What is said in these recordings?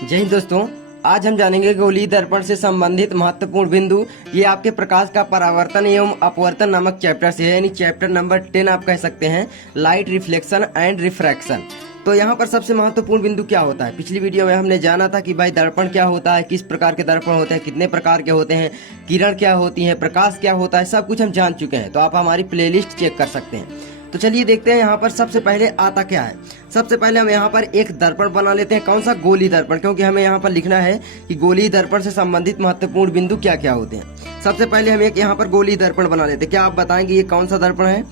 जय हिंद दोस्तों, आज हम जानेंगे गोलीय दर्पण से संबंधित महत्वपूर्ण बिंदु। ये आपके प्रकाश का परावर्तन एवं अपवर्तन नामक चैप्टर से है, यानी चैप्टर नंबर 10 आप कह सकते हैं, लाइट रिफ्लेक्शन एंड रिफ्रैक्शन। तो यहाँ पर सबसे महत्वपूर्ण बिंदु क्या होता है? पिछली वीडियो में हमने जाना था कि भाई दर्पण क्या होता है, किस प्रकार के दर्पण होते हैं, कितने प्रकार के होते हैं, किरण क्या होती है, प्रकाश क्या होता है, सब कुछ हम जान चुके हैं। तो आप हमारी प्लेलिस्ट चेक कर सकते हैं। तो चलिए देखते हैं यहाँ पर सबसे पहले आता क्या है। सबसे पहले हम यहाँ पर एक दर्पण बना लेते हैं। कौन सा? गोलीय दर्पण, क्योंकि हमें यहाँ पर लिखना है कि गोलीय दर्पण से संबंधित महत्वपूर्ण बिंदु क्या क्या होते हैं। सबसे पहले हम एक यहाँ पर गोलीय दर्पण बना लेते हैं। क्या आप बताएंगे ये कौन सा दर्पण है?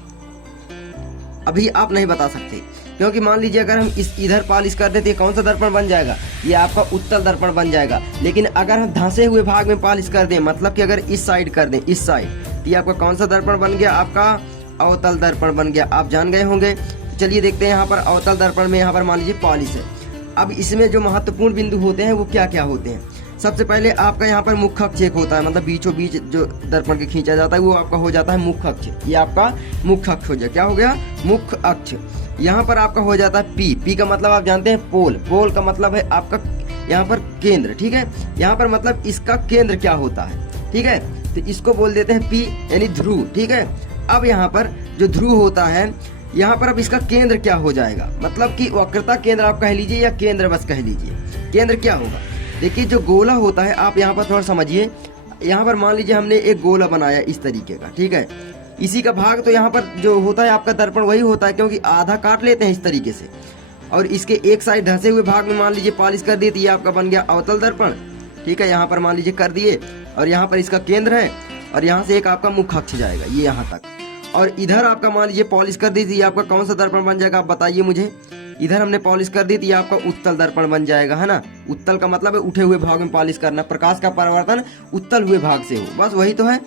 अभी आप नहीं बता सकते, क्योंकि मान लीजिए अगर हम इस इधर पॉलिश कर देते कौन सा दर्पण बन जाएगा? ये आपका उत्तल दर्पण बन जाएगा। लेकिन अगर हम धंसे हुए भाग में पॉलिश कर दें, मतलब कि अगर इस साइड कर दें, इस साइड, तो ये आपका कौन सा दर्पण बन गया? आपका अवतल दर्पण बन गया। आप जान गए होंगे। तो चलिए देखते हैं यहाँ पर अवतल दर्पण में यहाँ पर मान लीजिए पॉलिश है। अब इसमें जो महत्वपूर्ण बिंदु होते हैं वो क्या क्या होते हैं? सबसे पहले आपका यहाँ पर मुख्य अक्ष एक होता है, मतलब बीचों बीच जो दर्पण के खींचा जाता है वो आपका हो जाता है मुख्य अक्ष। ये आपका मुख्य अक्ष हो जाए। क्या हो गया? मुख्य अक्ष। यहाँ पर आपका हो जाता है पी। पी का मतलब आप जानते हैं पोल। पोल का मतलब है आपका यहाँ पर केंद्र। ठीक है, यहाँ पर मतलब इसका केंद्र क्या होता है? ठीक है, तो इसको बोल देते हैं पी, यानी ध्रुव। ठीक है, अब यहाँ पर जो ध्रुव होता है, यहाँ पर अब इसका केंद्र क्या हो जाएगा? मतलब कि वक्रता केंद्र आप कह लीजिए या केंद्र बस कह लीजिए। केंद्र क्या होगा? देखिए जो गोला होता है, आप यहाँ पर थोड़ा समझिए। यहाँ पर मान लीजिए हमने एक गोला बनाया इस तरीके का। ठीक है, इसी का भाग तो यहाँ पर जो होता है आपका दर्पण वही होता है, क्योंकि आधा काट लेते हैं इस तरीके से, और इसके एक साइड धंसे हुए भाग में मान लीजिए पॉलिश कर दी, तो ये आपका बन गया अवतल दर्पण। ठीक है, यहाँ पर मान लीजिए कर दिए, और यहाँ पर इसका केंद्र है, और यहाँ से एक आपका मुख्य अक्ष जाएगा ये यहाँ तक, और इधर आपका मान लीजिए पॉलिश कर दी थी, ये आपका कौन सा दर्पण बन जाएगा? आप बताइए मुझे। इधर हमने पॉलिश कर दी थी, ये आपका उत्तल दर्पण बन जाएगा, है ना। उत्तल का मतलब है उठे हुए भाग में पॉलिश करना, प्रकाश का परावर्तन उत्तल हुए भाग से हो, बस वही तो है।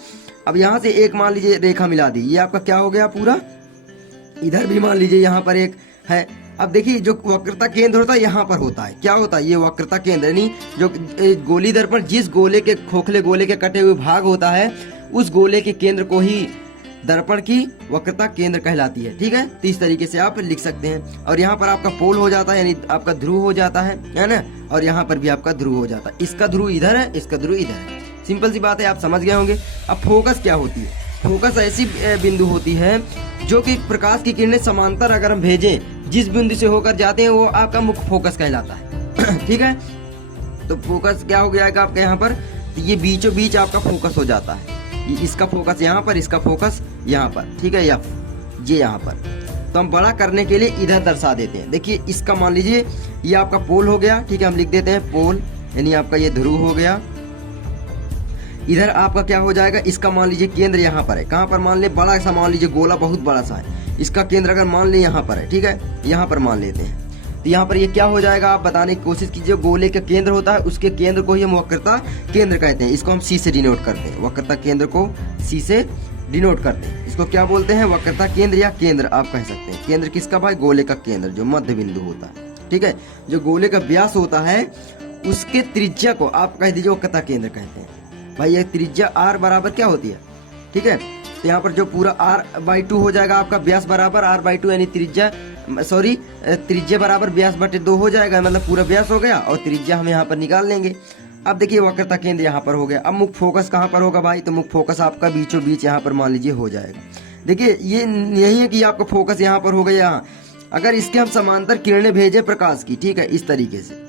अब यहाँ से एक मान लीजिए रेखा मिला दी, ये आपका क्या हो गया पूरा। इधर भी मान लीजिए यहाँ पर एक है। अब देखिए जो वक्रता केंद्र होता है यहाँ पर होता है, क्या होता है? ये वक्रता केंद्र, यानी जो गोलीय दर्पण जिस गोले के खोखले गोले के कटे हुए भाग होता है, उस गोले के केंद्र को ही दर्पण की वक्रता केंद्र कहलाती है। ठीक है, तो इस तरीके से आप लिख सकते हैं। और यहाँ पर आपका पोल हो जाता है, यानी आपका ध्रुव हो जाता है ना। और यहाँ पर भी आपका ध्रुव हो जाता है। इसका ध्रुव इधर है, इसका ध्रुव इधर है। सिंपल सी बात है, आप समझ गए होंगे। अब फोकस क्या होती है? फोकस ऐसी बिंदु होती है जो कि प्रकाश की किरणें समांतर अगर हम भेजें, जिस बिंदु से होकर जाते हैं वो आपका मुख्य फोकस कहलाता है। ठीक है, तो फोकस क्या हो जाएगा आपका यहाँ पर? तो ये बीचों बीच आपका फोकस हो जाता है। इसका फोकस यहाँ पर, इसका फोकस यहाँ पर। ठीक है, या ये यहाँ पर। तो हम बड़ा करने के लिए इधर दर्शा देते हैं। देखिए इसका मान लीजिए ये आपका पोल हो गया। ठीक है, हम लिख देते हैं पोल, यानी आपका ये ध्रुव हो गया। इधर आपका क्या हो जाएगा? इसका मान लीजिए केंद्र यहाँ पर है। कहाँ पर? मान ले बड़ा सा, मान लीजिए गोला बहुत बड़ा सा है, इसका केंद्र अगर मान ले यहाँ पर है। ठीक है, यहाँ पर मान लेते हैं, तो यहाँ पर ये क्या हो जाएगा? आप बताने की कोशिश कीजिए। गोले का केंद्र होता है, उसके केंद्र को ही हम वक्रता केंद्र कहते हैं। इसको हम सी से डिनोट करते हैं। वक्रता केंद्र को सी से डिनोट करते हैं। इसको क्या बोलते हैं? वक्रता केंद्र या केंद्र आप कह सकते हैं। केंद्र किसका भाई? गोले का केंद्र, जो मध्य बिंदु होता है। ठीक है, जो गोले का व्यास होता है उसके त्रिज्या को आप कह दीजिए वक्रता केंद्र कहते हैं। भाई ये त्रिज्या आर बराबर क्या होती है? ठीक है, तो यहाँ पर जो पूरा r/2 हो जाएगा आपका, व्यास बराबर r/2, यानी त्रिज्या बराबर व्यास बटे 2 हो जाएगा, मतलब पूरा व्यास हो गया, और त्रिज्या हम यहाँ पर निकाल लेंगे। अब देखिए वक्रता केंद्र यहाँ पर हो गया। अब मुख्य फोकस कहाँ पर होगा भाई? तो मुख्य फोकस आपका बीचों बीच यहाँ पर मान लीजिए हो जाएगा। देखिए ये यही है कि आपका फोकस यहाँ पर हो गया यहाँ। अगर इसके हम समांतर किरणें भेजें प्रकाश की, ठीक है, इस तरीके से।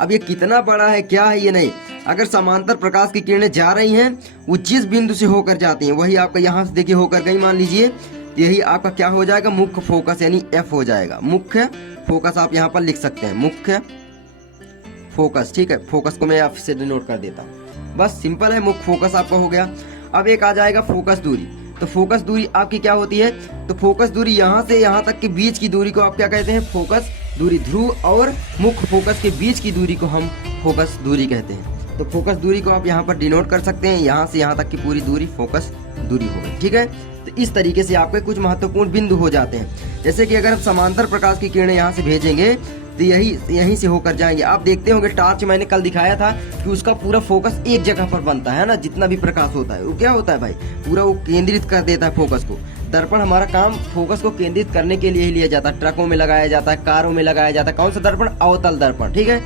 अब ये कितना बड़ा है, क्या है ये नहीं, अगर समांतर प्रकाश की किरणें जा रही हैं, वो जिस बिंदु से होकर जाती हैं वही आपका यहाँ से देखिए होकर गई, मान लीजिए, यही आपका क्या हो जाएगा? मुख्य फोकस, यानी एफ हो जाएगा। मुख्य फोकस आप यहाँ पर लिख सकते हैं, मुख्य फोकस। ठीक है, फोकस को मैं एफ से डिनोट कर देता हूँ। बस सिंपल है, मुख्य फोकस आपका हो गया। अब एक आ जाएगा फोकस दूरी। तो फोकस दूरी आपकी क्या होती है? तो फोकस दूरी यहाँ से यहाँ तक के बीच की दूरी को आप क्या कहते हैं? फोकस दूरी। ध्रुव और मुख्य फोकस के बीच की दूरी को हम फोकस दूरी कहते हैं। तो फोकस दूरी को आप यहाँ पर डिनोट कर सकते हैं। यहाँ से यहाँ तक की पूरी दूरी फोकस दूरी हो गई। ठीक है, तो इस तरीके से आपके कुछ महत्वपूर्ण बिंदु हो जाते हैं। जैसे कि अगर हम समांतर प्रकाश की किरणें यहाँ से भेजेंगे तो यहीं से होकर जाएंगे। आप देखते होंगे टॉर्च मैंने कल दिखाया था कि उसका पूरा फोकस एक जगह पर बनता है ना। जितना भी प्रकाश होता है वो क्या होता है भाई, पूरा वो केंद्रित कर देता है फोकस को। दर्पण हमारा काम फोकस को केंद्रित करने के लिए ही लिया जाता है। ट्रकों में लगाया जाता है, कारों में लगाया जाता है। कौन सा दर्पण? अवतल दर्पण। ठीक है,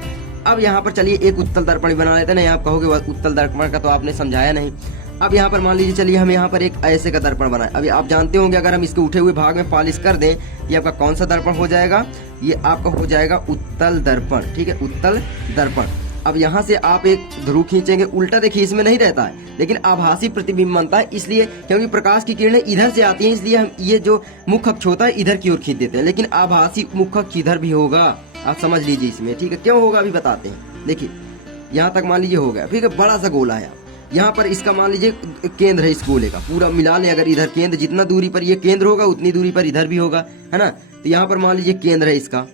अब यहाँ पर चलिए एक उत्तल दर्पण बना लेते हैं ना। आप कहोगे उत्तल दर्पण का तो आपने समझाया नहीं। अब यहाँ पर मान लीजिए चलिए हम यहाँ पर एक ऐसे का दर्पण बनाए। अभी आप जानते होंगे अगर हम इसके उठे हुए भाग में पॉलिश कर दें, ये आपका कौन सा दर्पण हो जाएगा? ये आपका हो जाएगा उत्तल दर्पण। ठीक है, उत्तल दर्पण। अब यहाँ से आप एक ध्रुव खींचेंगे, उल्टा देखिए इसमें नहीं रहता है, लेकिन आभासी प्रतिबिंब बनता है, इसलिए क्योंकि प्रकाश की किरणें इधर से आती हैं, इसलिए हम ये जो मुख्य अक्ष होता है इधर की ओर खींच देते हैं, लेकिन आभासी मुख्य अक्ष इधर भी होगा। आप समझ लीजिए इसमें। ठीक है, क्यों होगा अभी बताते हैं। देखिए यहाँ तक मान लीजिए हो गया। ठीक है, बड़ा सा गोला है, यहाँ पर इसका मान लीजिए केंद्र है इस गोले का, पूरा मिला लें। अगर इधर केंद्र जितना दूरी पर ये केंद्र होगा उतनी दूरी पर इधर भी होगा, है ना। तो यहाँ पर मान लीजिए केंद्र है इसका,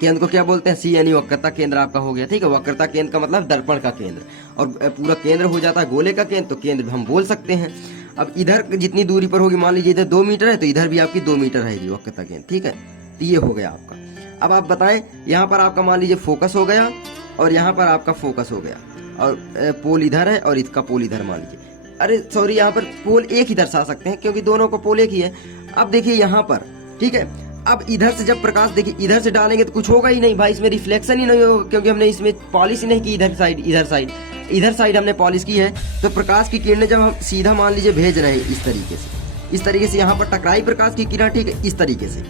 केंद्र को क्या बोलते हैं? सी, यानी वक्रता केंद्र आपका हो गया। ठीक है, वक्रता केंद्र का मतलब दर्पण का केंद्र, और पूरा केंद्र हो जाता है गोले का केंद्र, तो केंद्र हम बोल सकते हैं। अब इधर जितनी दूरी पर होगी, मान लीजिए इधर 2 मीटर है तो इधर भी आपकी 2 मीटर रहेगी वक्रता केंद्र। ठीक है, तो ये हो गया आपका। अब आप बताएं, यहाँ पर आपका मान लीजिए फोकस हो गया और यहाँ पर आपका फोकस हो गया, और पोल इधर है और इसका पोल इधर मान लीजिए। अरे सॉरी, यहाँ पर पोल एक ही दर्शा सकते हैं क्योंकि दोनों का पोल एक ही है। अब देखिए यहाँ पर, ठीक है, अब इधर से जब प्रकाश देखिए इधर से डालेंगे तो कुछ होगा ही नहीं भाई, इसमें रिफ्लेक्शन ही नहीं होगा, क्योंकि हमने इसमें पॉलिश ही नहीं की। इधर साइड हमने पॉलिश की है, तो प्रकाश की किरणें जब हम सीधा मान लीजिए भेज रहे हैं इस तरीके से यहाँ पर टकराई प्रकाश की किरण। ठीक है, इस तरीके से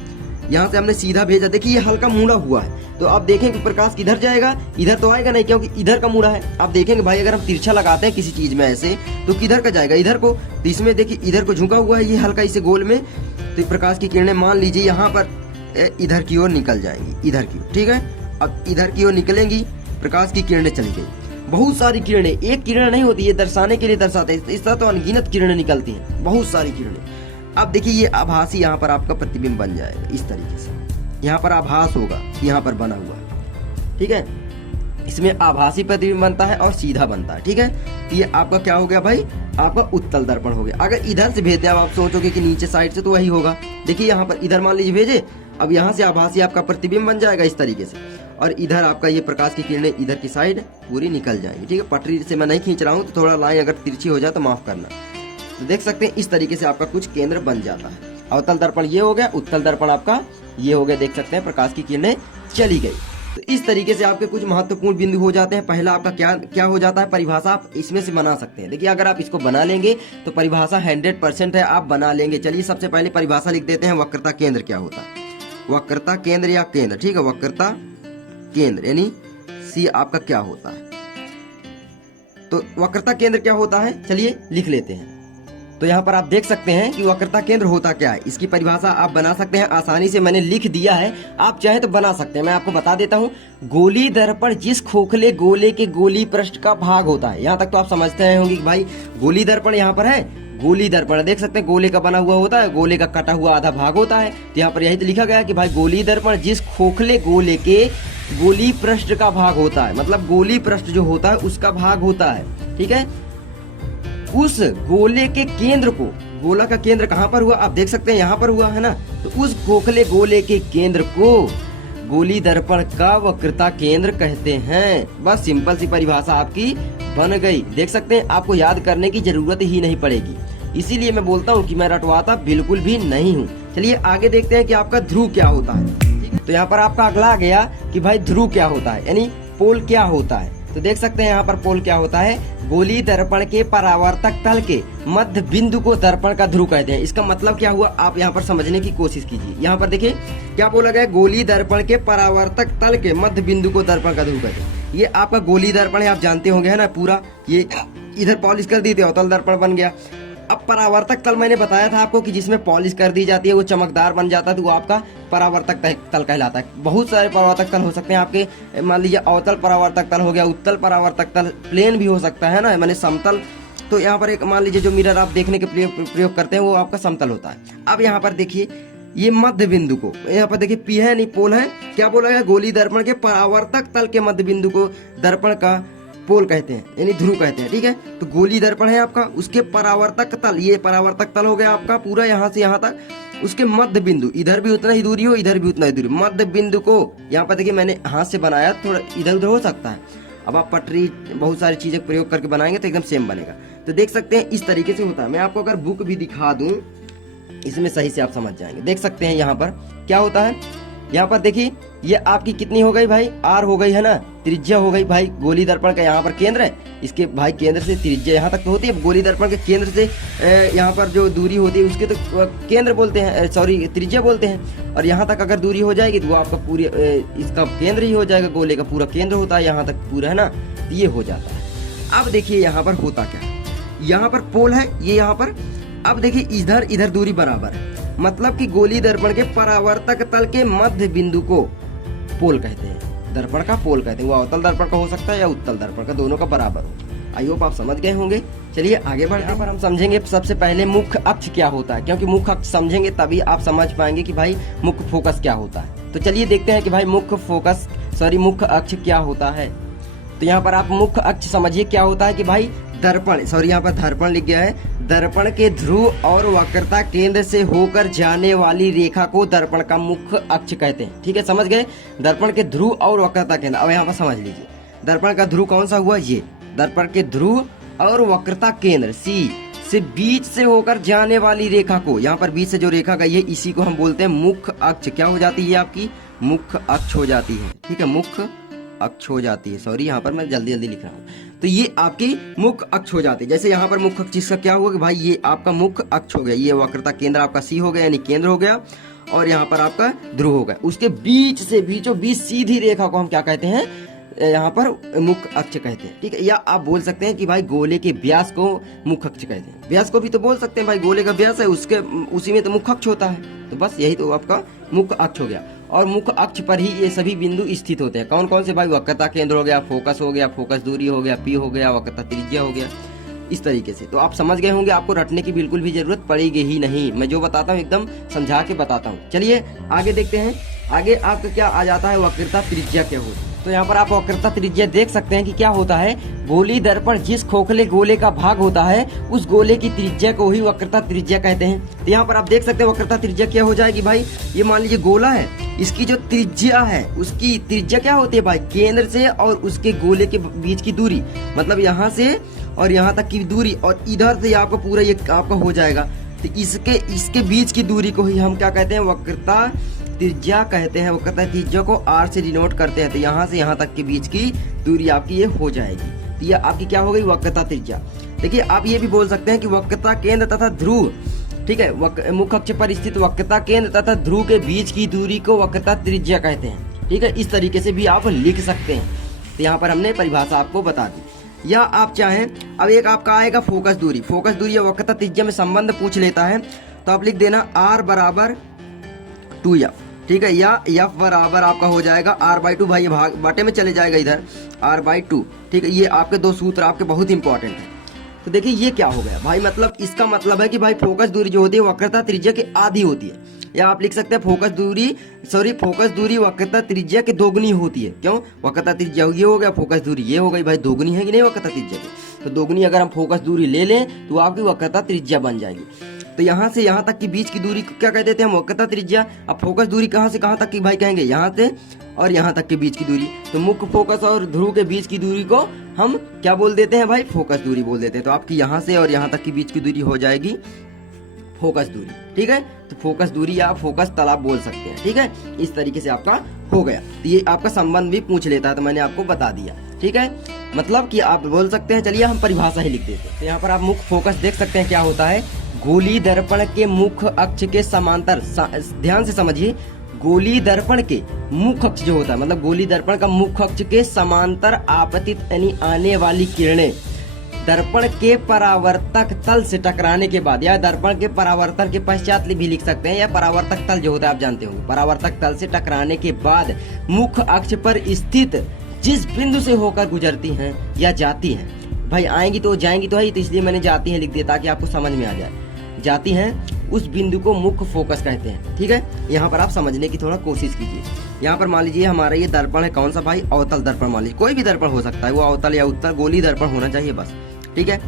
यहाँ से हमने सीधा भेजा। देखिए ये हल्का मुड़ा हुआ है, तो आप देखेंगे प्रकाश किधर जाएगा? इधर तो आएगा नहीं, क्योंकि इधर का मुड़ा है। आप देखेंगे भाई अगर हम तिरछा लगाते हैं किसी चीज में ऐसे, तो किधर का जाएगा? इधर को। तो इसमें देखिए इधर को झुका हुआ है ये हल्का इसे गोल में, तो प्रकाश की किरणें मान लीजिए यहाँ पर इधर की ओर निकल जाएंगी, इधर की। ठीक है, अब इधर की ओर निकलेंगी, प्रकाश की किरणें चली गई। बहुत सारी किरणें, एक किरण नहीं होती, ये दर्शाने के लिए दर्शाते हैं। इस तरह तो अनगिनत किरणें निकलती हैं, बहुत सारी किरणें। अब देखिए ये आभासी यहाँ पर आपका प्रतिबिंब बन जाएगा इस तरीके से, यहाँ पर आभास होगा, यहाँ पर बना हुआ है। ठीक है, इसमें आभासी प्रतिबिंब बनता है और सीधा बनता है। ठीक है, ये आपका क्या हो गया भाई? आपका उत्तल दर्पण हो गया। अगर इधर से भेजते हैं, आप सोचोगे कि नीचे साइड से, तो वही होगा। देखिए यहाँ पर इधर मान लीजिए भेजे, अब यहाँ से आभासी आपका प्रतिबिंब बन जाएगा इस तरीके से, और इधर आपका ये प्रकाश की किरणें इधर की साइड पूरी निकल जाएंगी। ठीक है, पटरी से मैं नहीं खींच रहा हूँ, तो थोड़ा लाइन अगर तिरछी हो जाए तो माफ करना। तो देख सकते हैं इस तरीके से आपका कुछ केंद्र बन जाता है। अवतल दर्पण ये हो गया, उत्तल दर्पण आपका ये हो गया। देख सकते हैं प्रकाश की किरणें चली गई। तो इस तरीके से आपके कुछ महत्वपूर्ण बिंदु हो जाते हैं। पहला आपका क्या हो जाता है? परिभाषा आप इसमें से बना सकते हैं। देखिए अगर आप इसको बना लेंगे तो परिभाषा 100% है, आप बना लेंगे। चलिए सबसे पहले परिभाषा लिख देते हैं। वक्रता केंद्र क्या होता है? वक्रता केंद्र या केंद्र, ठीक है, वक्रता केंद्र यानी सी आपका क्या होता है? तो वक्रता केंद्र क्या होता है, चलिए लिख लेते हैं। तो यहाँ पर आप देख सकते हैं कि वक्रता केंद्र होता क्या है। इसकी परिभाषा आप बना सकते हैं आसानी से, मैंने लिख दिया है, आप चाहे तो बना सकते हैं। मैं आपको बता देता हूँ। गोली दर्पण जिस खोखले गोले के गोली पृष्ठ का भाग होता है। यहाँ तक तो आप समझते होंगे कि भाई गोली दर्पण यहाँ पर है, गोली दर्पण देख सकते हैं गोले का बना हुआ होता है, गोले का कटा हुआ आधा भाग होता है। तो यहाँ पर यही तो लिखा गया कि भाई गोली दर्पण जिस खोखले गोले के गोली पृष्ठ का भाग होता है, मतलब गोली पृष्ठ जो होता है उसका भाग होता है। ठीक है, उस गोले के केंद्र को, गोला का केंद्र कहाँ पर हुआ आप देख सकते हैं, यहाँ पर हुआ है ना, तो उस खोखले गोले के केंद्र को गोली दर्पण का वक्रता केंद्र कहते हैं। बस सिंपल सी परिभाषा आपकी बन गई। देख सकते हैं, आपको याद करने की जरूरत ही नहीं पड़ेगी। इसीलिए मैं बोलता हूँ कि मैं रटवाता बिल्कुल भी नहीं हूँ। चलिए आगे देखते हैं कि आपका ध्रुव क्या होता है। तो यहाँ पर आपका अगला आ गया कि भाई ध्रुव क्या होता है, यानी पोल क्या होता है। तो देख सकते हैं यहाँ पर पोल क्या होता है, गोली दर्पण के परावर्तक तल के मध्य बिंदु को दर्पण का ध्रुव कहते हैं। इसका मतलब क्या हुआ, आप यहाँ पर समझने की कोशिश कीजिए। यहाँ पर देखिए क्या बोला गया, गोली दर्पण के परावर्तक तल के मध्य बिंदु को दर्पण का ध्रुव कहते हैं। ये आपका गोली दर्पण है, आप जानते होंगे है ना, पूरा ये इधर पॉलिश कर दी थी, अवतल दर्पण बन गया। अब परावर्तक तल मैंने बताया था आपको कि जिसमें पॉलिश कर दी जाती है वो चमकदार बन जाता है, तो वो आपका परावर्तक तल कहलाता है। बहुत सारे परावर्तक तल हो सकते हैं आपके, मान लीजिए अवतल परावर्तक तल हो गया, उत्तल परावर्तक तल, प्लेन भी हो सकता है ना, मैंने समतल। तो यहाँ पर एक मान लीजिए जो मिरर आप देखने के प्रयोग करते हैं वो आपका समतल होता है। अब यहाँ पर देखिए ये मध्य बिंदु को, यहाँ पर देखिए पी है नहीं पोल है, क्या बोला गया, गोली दर्पण के परावर्तक तल के मध्य बिंदु को दर्पण का पोल कहते हैं, यानी ध्रुव कहते हैं। ठीक है, तो गोली दर्पण है आपका, उसके परावर्तक तल, ये परावर्तक तल हो गया आपका पूरा यहाँ से यहाँ तक, उसके मध्य बिंदु, इधर भी उतना ही दूरी हो, इधर भी उतना ही दूरी, मध्य बिंदु को यहाँ पर देखिए मैंने हाथ से बनाया, थोड़ा इधर उधर हो सकता है। अब आप पटरी बहुत सारी चीजें प्रयोग करके बनाएंगे तो एकदम सेम बनेगा। तो देख सकते हैं इस तरीके से होता है। मैं आपको अगर बुक भी दिखा दूं इसमें सही से आप समझ जाएंगे। देख सकते हैं यहाँ पर क्या होता है, यहाँ पर देखिए ये आपकी कितनी हो गई भाई, आर हो गई है ना, त्रिज्या हो गई भाई गोली दर्पण का। यहाँ पर केंद्र है, इसके भाई केंद्र से त्रिज्या यहाँ तक तो होती है, गोली दर्पण के केंद्र से यहाँ पर जो दूरी होती है उसके तो केंद्र बोलते हैं, सॉरी त्रिज्या बोलते हैं। और यहाँ तक अगर दूरी हो जाएगी तो वो आपका पूरी इसका केंद्र ही हो जाएगा, गोले का पूरा केंद्र होता है यहाँ तक पूरा, है ना, ये हो जाता है। अब देखिए यहाँ पर होता क्या है, यहाँ पर पोल है ये यहाँ पर। अब देखिए इधर इधर दूरी बराबर है, मतलब कि गोली दर्पण के परावर्तक तल के मध्य बिंदु को पोल कहते हैं, दर्पण का पोल कहते हैं। वो अवतल दर्पण का हो सकता है या उत्तल दर्पण का, दोनों का बराबर हो। आई होप आप समझ गए होंगे। चलिए आगे बढ़ते हैं। यहाँ पर हम समझेंगे सबसे पहले मुख्य अक्ष क्या होता है, क्योंकि मुख्य अक्ष समझेंगे तभी आप समझ पाएंगे कि भाई मुख्य फोकस क्या होता है। तो चलिए देखते हैं कि भाई मुख्य अक्ष क्या होता है। तो यहाँ पर आप मुख्य अक्ष समझिए क्या होता है कि भाई दर्पण, सॉरी यहाँ पर दर्पण लिख गया है, दर्पण के ध्रुव और वक्रता केंद्र से होकर जाने वाली रेखा को दर्पण का मुख्य अक्ष कहते हैं। ठीक है, समझ गए, दर्पण के ध्रुव और वक्रता केंद्र। अब यहाँ पर समझ लीजिए दर्पण का ध्रुव कौन सा हुआ, ये दर्पण के ध्रुव और वक्रता केंद्र सी से बीच से होकर जाने वाली रेखा को, यहाँ पर बीच से जो रेखा गई है इसी को हम बोलते हैं मुख्य अक्ष। क्या हो जाती है आपकी, मुख्य अक्ष हो जाती है। ठीक है, मुख्य अक्ष हो जाती है, सॉरी यहाँ पर मैं जल्दी लिख रहा हूँ। तो ये आपकी मुख्य अक्ष हो जाती है। जैसे यहाँ पर मुख्य अक्ष का क्या हुआ कि भाई ये आपका मुख्य अक्ष हो गया, ये वक्रता केंद्र आपका सी हो गया यानी केंद्र हो गया, और यहाँ पर आपका ध्रुव हो गया। उसके बीच से बीचों बीच सीधी रेखा को हम क्या कहते हैं, यहाँ पर मुख्य अक्ष कहते हैं। ठीक है, या आप बोल सकते हैं कि भाई गोले के व्यास को मुख्य अक्ष कहते हैं। व्यास को भी तो बोल सकते हैं भाई, गोले का व्यास है उसके उसी में तो मुख्य अक्ष होता है। तो बस यही तो आपका मुख्य अक्ष हो गया, और मुख्य अक्ष पर ही ये सभी बिंदु स्थित होते हैं। कौन कौन से भाई, वक्रता केंद्र हो गया, फोकस हो गया, फोकस दूरी हो गया, पी हो गया, वक्रता त्रिज्या हो गया, इस तरीके से। तो आप समझ गए होंगे, आपको रटने की बिल्कुल भी जरूरत पड़ेगी ही नहीं, मैं जो बताता हूँ एकदम समझा के बताता हूँ। चलिए आगे देखते हैं, आगे आपका क्या आ जाता है, वक्रता त्रिज्या क्या होती है। तो यहाँ पर आप वक्रता त्रिज्या देख सकते हैं कि क्या होता है, गोली दर्पण जिस खोखले गोले का भाग होता है उस गोले की त्रिज्या को ही वक्रता त्रिज्या कहते हैं। तो यहाँ पर आप देख सकते हैं वक्रता त्रिज्या क्या हो जाएगी भाई, ये मान लीजिए गोला है, इसकी जो त्रिज्या है उसकी त्रिज्या क्या होती है भाई, केंद्र से और उसके गोले के बीच की दूरी, मतलब यहाँ से और यहाँ तक की दूरी, और इधर से आपका पूरा ये आपका हो जाएगा। तो इसके बीच की दूरी को ही हम क्या कहते हैं, वक्रता त्रिज्या कहते हैं। वक्रता त्रिज्या को आर से डिनोट करते हैं। तो यहाँ से यहाँ तक के बीच की दूरी आपकी ये हो जाएगी। तो ये आपकी क्या हो गई, वक्रता त्रिज्या। देखिए आप ये भी बोल सकते हैं कि वक्रता केंद्र तथा ध्रुव, ठीक है, मुख्य अक्ष पर स्थित वक्रता केंद्र तथा ध्रुव के बीच की दूरी को वक्रता त्रिज्या कहते हैं। ठीक है, इस तरीके से भी आप लिख सकते हैं। तो यहाँ पर हमने परिभाषा आपको बता दी। या आप चाहें, अब एक आपका आएगा फोकस दूरी, फोकस दूरी या वक्रता त्रिज्या में संबंध पूछ लेता है तो आप लिख देना r बराबर 2f। ठीक है, या f बराबर आपका हो जाएगा r/2, भाई ये भाग बाटे में चले जाएगा इधर, r/2। ठीक है, ये आपके दो सूत्र आपके बहुत इंपॉर्टेंट है। तो देखिए ये क्या हो गया भाई, मतलब इसका मतलब है कि भाई फोकस दूरी जो होती है वक्रता त्रिज्या के आधी होती है, या आप लिख सकते हैं फोकस दूरी वक्रता त्रिज्या के दोगुनी होती है। क्यों, वक्रता त्रिज्या ये हो गया, फोकस दूरी ये हो गई, भाई दोगुनी है कि नहीं वक्रता त्रिज्या की। तो दोगुनी अगर हम फोकस दूरी ले लें तो आपकी वक्रता त्रिज्या बन जाएगी। तो यहाँ से यहाँ तक की बीच की दूरी क्या कह देते हैं, वक्रता त्रिज्या। अब फोकस दूरी कहाँ से कहाँ तक की भाई कहेंगे, यहाँ से और यहाँ तक के बीच की दूरी। तो मुख्य फोकस और ध्रुव के बीच की दूरी को हम क्या बोल देते हैं भाई, फोकस दूरी बोल देते हैं। तो आपकी यहाँ से और यहाँ तक की बीच की दूरी हो जाएगी फोकस दूरी। ठीक है, तो फोकस दूरी या फोकस तल आप बोल सकते हैं। ठीक है, इस तरीके से आपका हो गया। तो ये आपका संबंध भी पूछ लेता है, तो मैंने आपको बता दिया। ठीक है, मतलब कि आप बोल सकते हैं। चलिए हम परिभाषा ही लिख देते हैं। तो यहाँ पर आप मुख्य फोकस देख सकते हैं क्या होता है, गोली दर्पण के मुख्य अक्ष के समांतर, ध्यान से समझिए, गोली दर्पण के मुख्य अक्ष जो होता है, मतलब गोली दर्पण का मुख्य अक्ष के समांतर आपतित यानी आने वाली किरणें दर्पण के परावर्तक तल से टकराने के बाद, या दर्पण के परावर्तन के पश्चात भी लिख सकते हैं, या परावर्तक तल जो होता है आप जानते होंगे, परावर्तक तल से टकराने के बाद मुख्य अक्ष पर स्थित जिस बिंदु से होकर गुजरती हैं या जाती हैं, भाई आएंगी तो जाएंगी तो है, तो इसलिए मैंने जाती हैं लिख दिया ताकि आपको समझ में आ जाए, जाती हैं, उस बिंदु को मुख्य फोकस कहते हैं। ठीक है, यहाँ पर आप समझने की थोड़ा कोशिश कीजिए। यहाँ पर मान लीजिए हमारा ये दर्पण है, कौन सा भाई, अवतल दर्पण मान लीजिए, कोई भी दर्पण हो सकता है, वो अवतल या उत्तल, गोली दर्पण होना चाहिए बस। ठीक है,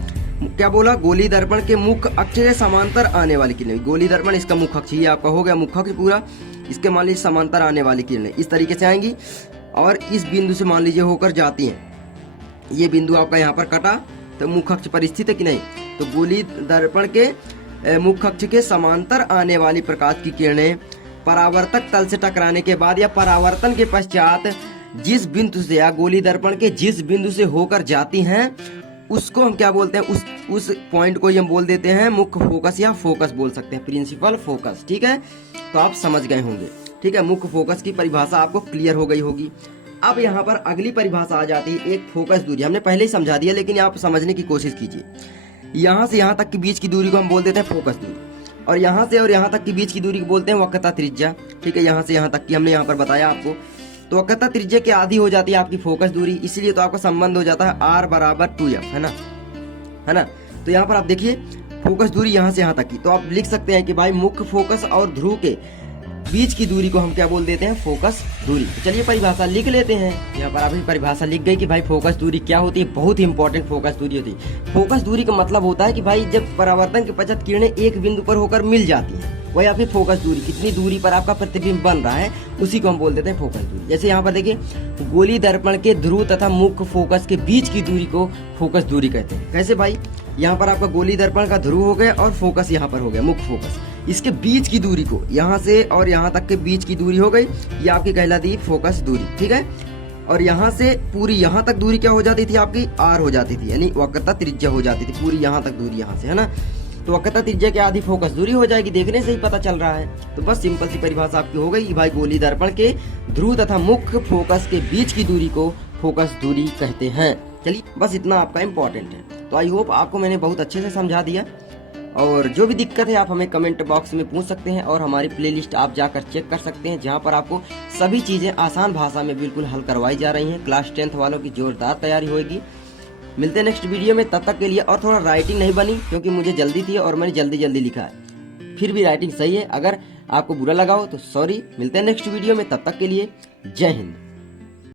क्या बोला, गोली दर्पण के मुख्य अक्ष से समांतर आने वाली किरणें, गोली दर्पण इसका मुख्य अक्ष, ये आपका हो गया मुख्य अक्ष पूरा, इसके मान लीजिए समांतर आने वाली किरणें इस तरीके से आएंगी और इस बिंदु से मान लीजिए होकर जाती हैं। ये बिंदु आपका यहाँ पर कटा तो मुख्य अक्ष पर स्थित है कि नहीं, तो गोली दर्पण के मुख्य अक्ष के समांतर आने वाली प्रकाश की किरणें परावर्तक तल से टकराने के बाद या परावर्तन के पश्चात जिस बिंदु से या गोली दर्पण के जिस बिंदु से होकर जाती हैं उसको हम क्या बोलते हैं, उस पॉइंट को ही हम बोल देते हैं मुख्य फोकस या फोकस बोल सकते हैं, प्रिंसिपल फोकस। ठीक है, तो आप समझ गए होंगे। ठीक है, मुख्य फोकस की परिभाषा आपको क्लियर हो गई होगी। अब यहाँ पर अगली परिभाषा आ जाती है एक फोकस दूरी। हमने पहले ही समझा दिया लेकिन आप समझने की कोशिश कीजिए। यहाँ से यहाँ तक के बीच की दूरी को हम बोल देते हैं फोकस दूरी, और यहाँ से और यहाँ तक के बीच की दूरी को बोलते हैं वक्रता त्रिज्या। ठीक है, यहाँ से यहाँ तक की हमने यहाँ पर बताया आपको। तो वक्रता त्रिज्या के आधी हो जाती है आपकी फोकस दूरी, इसलिए तो आपका संबंध हो जाता है r बराबर 2f, है ना। तो यहाँ पर आप देखिए फोकस दूरी यहाँ से यहाँ तक की, तो आप लिख सकते हैं कि भाई मुख्य फोकस और ध्रुव के बीच की दूरी को हम क्या बोल देते हैं, फोकस दूरी। तो चलिए परिभाषा लिख लेते हैं। यहाँ पर आपकी परिभाषा लिख गई कि भाई फोकस दूरी क्या होती है। बहुत ही इंपॉर्टेंट फोकस दूरी होती है। फोकस दूरी का मतलब होता है कि भाई जब परावर्तन के पश्चात किरणें एक बिंदु पर होकर मिल जाती हैं, वही आपकी फोकस दूरी। कितनी दूरी पर आपका प्रतिबिंब बन रहा है उसी को हम बोल देते हैं फोकस दूरी। जैसे यहाँ पर देखिए गोली दर्पण के ध्रुव तथा मुख्य फोकस के बीच की दूरी को फोकस दूरी कहते हैं। कैसे भाई, यहाँ पर आपका गोली दर्पण का ध्रुव हो गया और फोकस यहाँ पर हो गया मुख्य फोकस, इसके बीच की दूरी को यहाँ से और यहाँ तक के बीच की दूरी हो गई, ये आपकी कहलाती है फोकस दूरी। ठीक है, और यहाँ से पूरी यहाँ तक दूरी क्या हो जाती थी आपकी, r हो जाती थी, यानी वक्रता त्रिज्या हो जाती थी पूरी यहाँ तक दूरी यहाँ से, है ना। तो वक्रता त्रिज्या के आधी फोकस दूरी हो जाएगी, देखने से ही पता चल रहा है। तो बस सिंपल सी परिभाषा आपकी हो गई कि भाई गोली दर्पण के ध्रुव तथा मुख्य फोकस के बीच की दूरी को फोकस दूरी कहते हैं। चलिए बस इतना आपका इम्पोर्टेंट है। तो आई होप आपको मैंने बहुत अच्छे से समझा दिया, और जो भी दिक्कत है आप हमें कमेंट बॉक्स में पूछ सकते हैं, और हमारी प्लेलिस्ट आप जाकर चेक कर सकते हैं जहां पर आपको सभी चीजें आसान भाषा में बिल्कुल हल करवाई जा रही हैं। क्लास 10th वालों की जोरदार तैयारी होगी। मिलते हैं नेक्स्ट वीडियो में, तब तक के लिए। और थोड़ा राइटिंग नहीं बनी क्योंकि मुझे जल्दी थी और मैंने जल्दी लिखा है, फिर भी राइटिंग सही है। अगर आपको बुरा लगा हो तो सॉरी। मिलते हैं नेक्स्ट वीडियो में, तब तक के लिए जय हिंद।